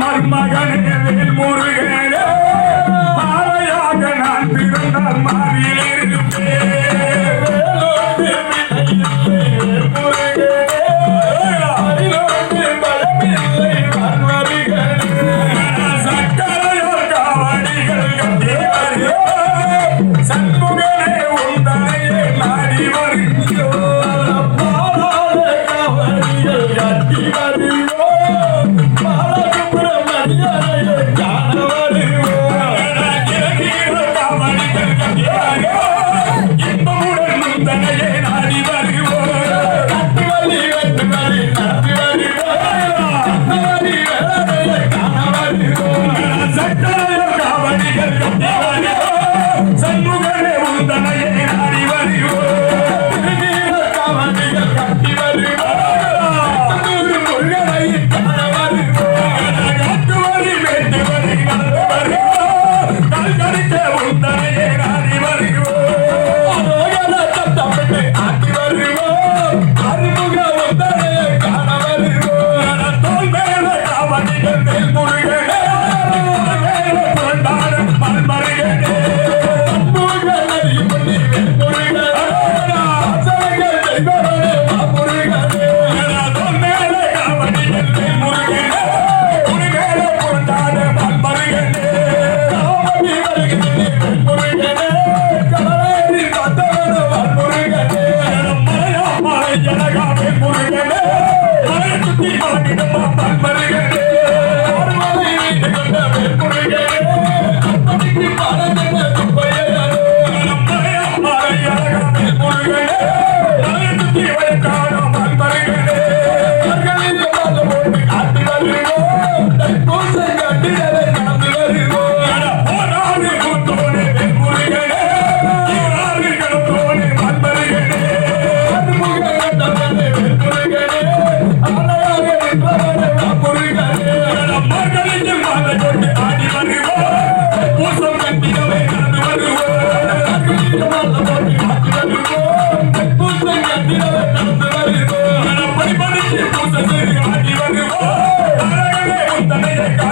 மருமகனே வேல் முருகனே. மாலையாக நான் பிறந்தால் மாறி வர சட்டநாயகம் காவடிகள் சண்முகரே உந்தனையே Oh, oh, oh, oh, Puta, mira,